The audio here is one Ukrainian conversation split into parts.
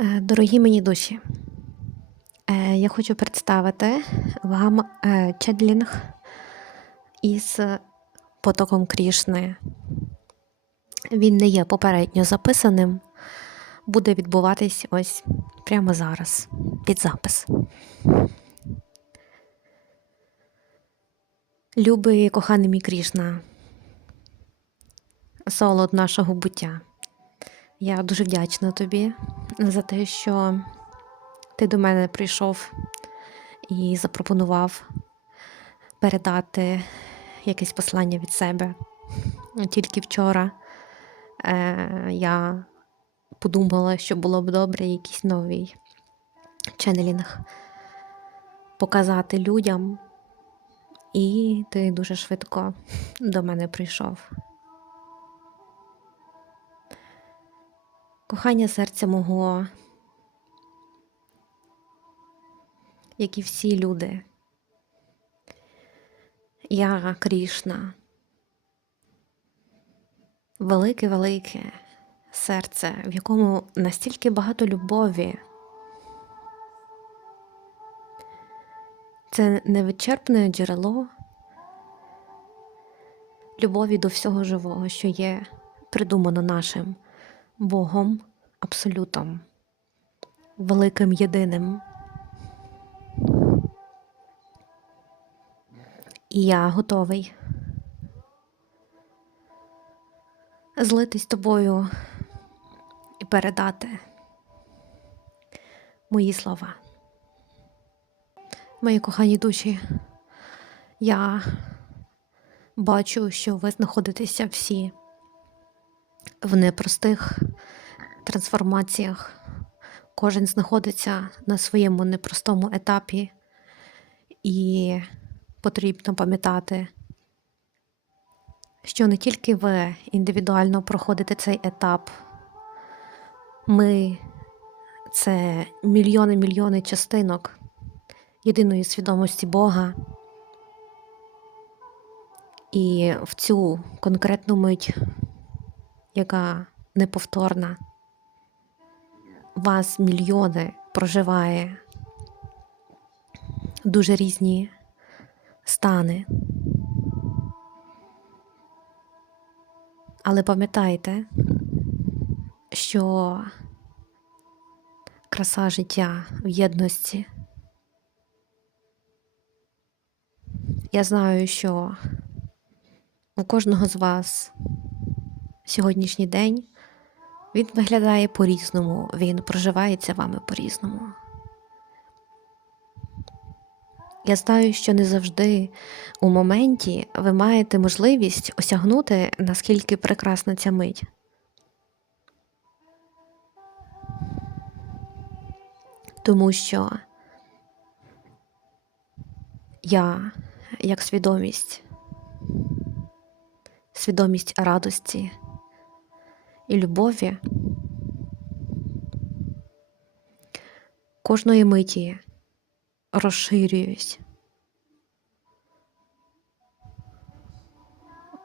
Е, Дорогі мені душі, е, я хочу представити вам е, чедлінг із потоком Крішни. Він не є попередньо записаним, буде відбуватись ось прямо зараз під запис. Любий коханий мій Крішна, солод нашого буття. Я дуже вдячна тобі за те, що ти до мене прийшов і запропонував передати якесь послання від себе. Тільки вчора е, я подумала, що було б добре якийсь новий ченнелінг показати людям, і ти дуже швидко до мене прийшов. Кохання серця мого, як і всі люди. Я Крішна. Велике-велике серце, в якому настільки багато любові. Це невичерпне джерело любові до всього живого, що є придумано нашим. Богом Абсолютом, великим єдиним. І я готовий злитись тобою і передати мої слова. Мої кохані душі, я бачу, що ви знаходитеся всі в непростих трансформаціях. Кожен знаходиться на своєму непростому етапі, і потрібно пам'ятати, що не тільки ви індивідуально проходите цей етап, ми це мільйони-мільйони частинок єдиної свідомості Бога. І в цю конкретну мить яка неповторна. Вас мільйони проживає дуже різні стани. Але пам'ятайте, що краса життя в єдності. Я знаю, що у кожного з вас сьогоднішній день він виглядає по-різному, він проживається вами по-різному. Я знаю, що не завжди у моменті ви маєте можливість осягнути, наскільки прекрасна ця мить. Тому що я як свідомість, свідомість радості і любові кожної миті розширююсь.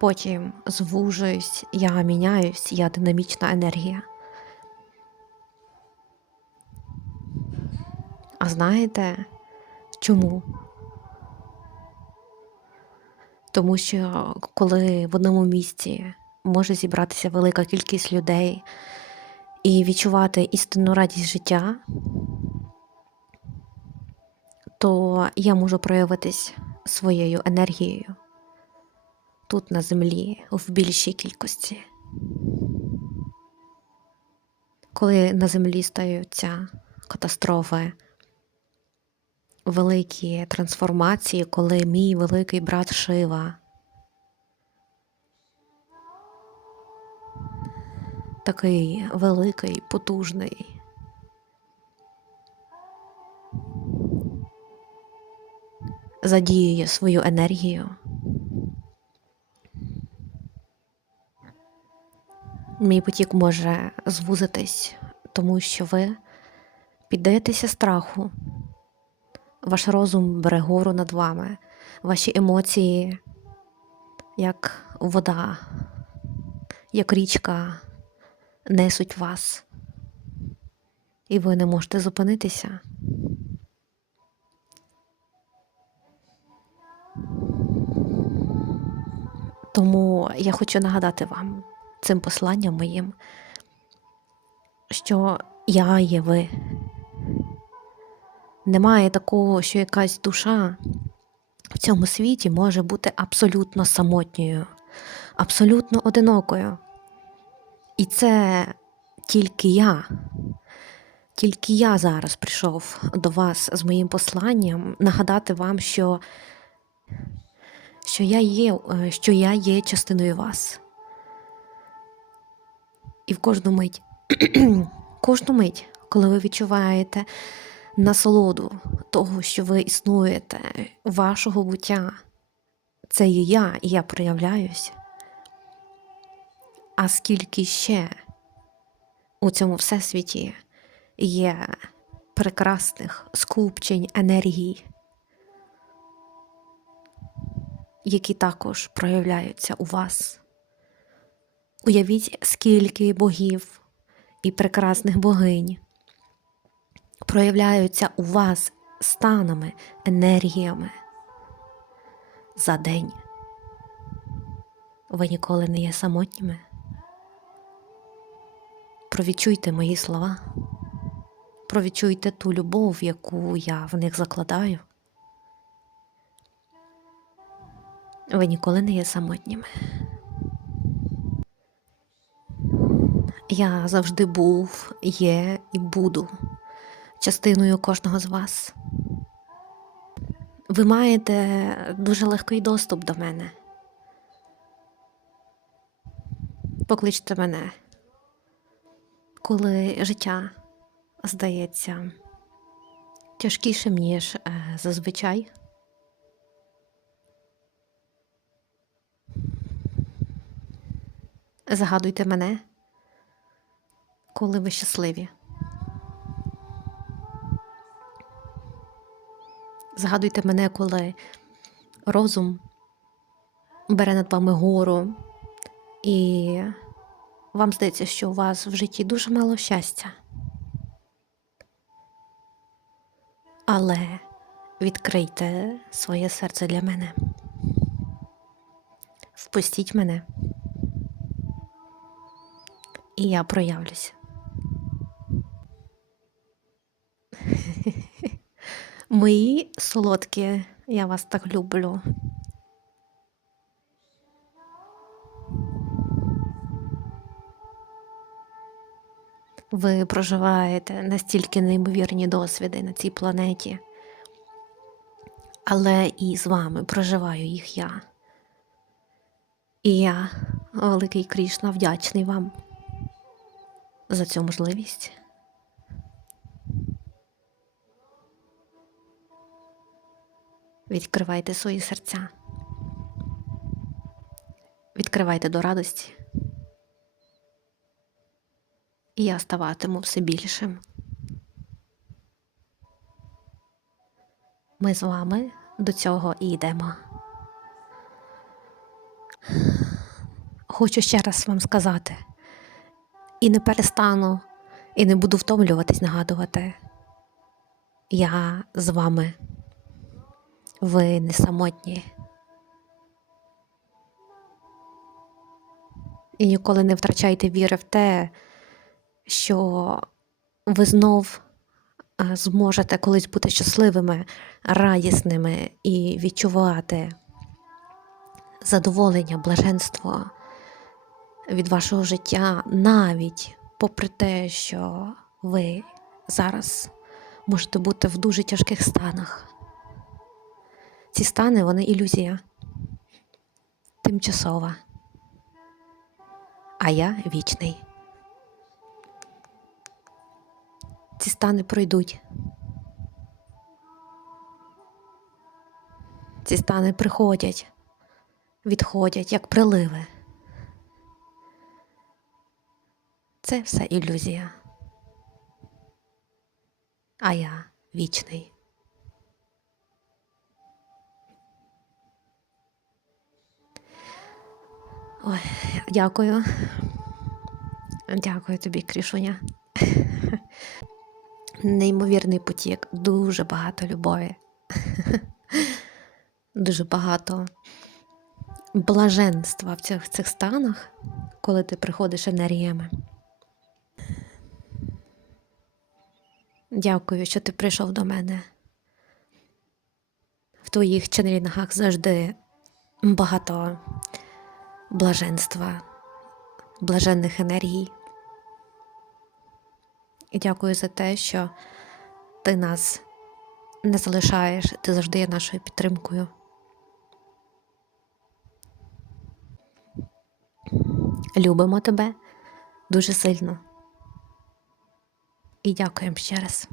Потім звужуюсь, я міняюсь, я динамічна енергія. А знаєте чому? Тому що коли в одному місці може зібратися велика кількість людей і відчувати істинну радість життя, то я можу проявитись своєю енергією тут на землі в більшій кількості. Коли на землі стаються катастрофи, великі трансформації, коли мій великий брат Шива такий великий, потужний. Задіює свою енергію. Мій потік може звузитись, тому що ви піддаєтеся страху, ваш розум бере гору над вами, ваші емоції, як вода, як річка, несуть вас. і ви не можете зупинитися. Тому я хочу нагадати вам цим посланням моїм, що я є ви. Немає такого, що якась душа в цьому світі може бути абсолютно самотньою, абсолютно одинокою. І це тільки я, тільки я зараз прийшов до вас з моїм посланням нагадати вам, що, що, я, є, е, що я є частиною вас. І в кожну мить, кожну мить, коли ви відчуваєте насолоду того, що ви існуєте, вашого буття, це є я, і я проявляюсь. А скільки ще у цьому всесвіті є прекрасних скупчень енергій, які також проявляються у вас. Уявіть, скільки богів і прекрасних богинь проявляються у вас станами, енергіями за день. Ви ніколи не є самотніми. Провідчуйте мої слова, провідчуйте ту любов, яку я в них закладаю. Ви ніколи не є самотніми. Я завжди був, є і буду частиною кожного з вас. Ви маєте дуже легкий доступ до мене. Покличте мене, коли життя здається тяжкішим, ніж е, зазвичай. Згадуйте мене, коли ви щасливі. Згадуйте мене, коли розум бере над вами гору, і вам здається, що у вас в житті дуже мало щастя. Але відкрийте своє серце для мене. Впустіть мене, і я проявлюся. Мої солодкі, я вас так люблю. Ви проживаєте настільки неймовірні досвіди на цій планеті, але і з вами проживаю їх я. І я, великий Крішна, вдячний вам за цю можливість. Відкривайте свої серця. Відкривайте до радості. І я ставатиму все більшим. Ми з вами до цього і йдемо. Хочу ще раз вам сказати, і не перестану, і не буду втомлюватись нагадувати. Я з вами. Ви не самотні. І ніколи не втрачайте віри в те, що ви знов е, зможете колись бути щасливими, радісними і відчувати задоволення, блаженство від вашого життя, навіть попри те, що ви зараз можете бути в дуже тяжких станах. Ці стани вони ілюзія, тимчасова, а я вічний. Ці стани пройдуть. Ці стани приходять, відходять, як приливи. Це все ілюзія. А я вічний. Ой, дякую. Дякую тобі, Крішуня. Неймовірний потік, дуже багато любові, дуже багато блаженства в цих, в цих станах, коли ти приходиш енергіями. Дякую, що ти прийшов до мене. В твоїх ченелінгах завжди багато блаженства, блаженних енергій. І дякую за те, що ти нас не залишаєш, ти завжди є нашою підтримкою. Любимо тебе дуже сильно. І дякуємо ще раз.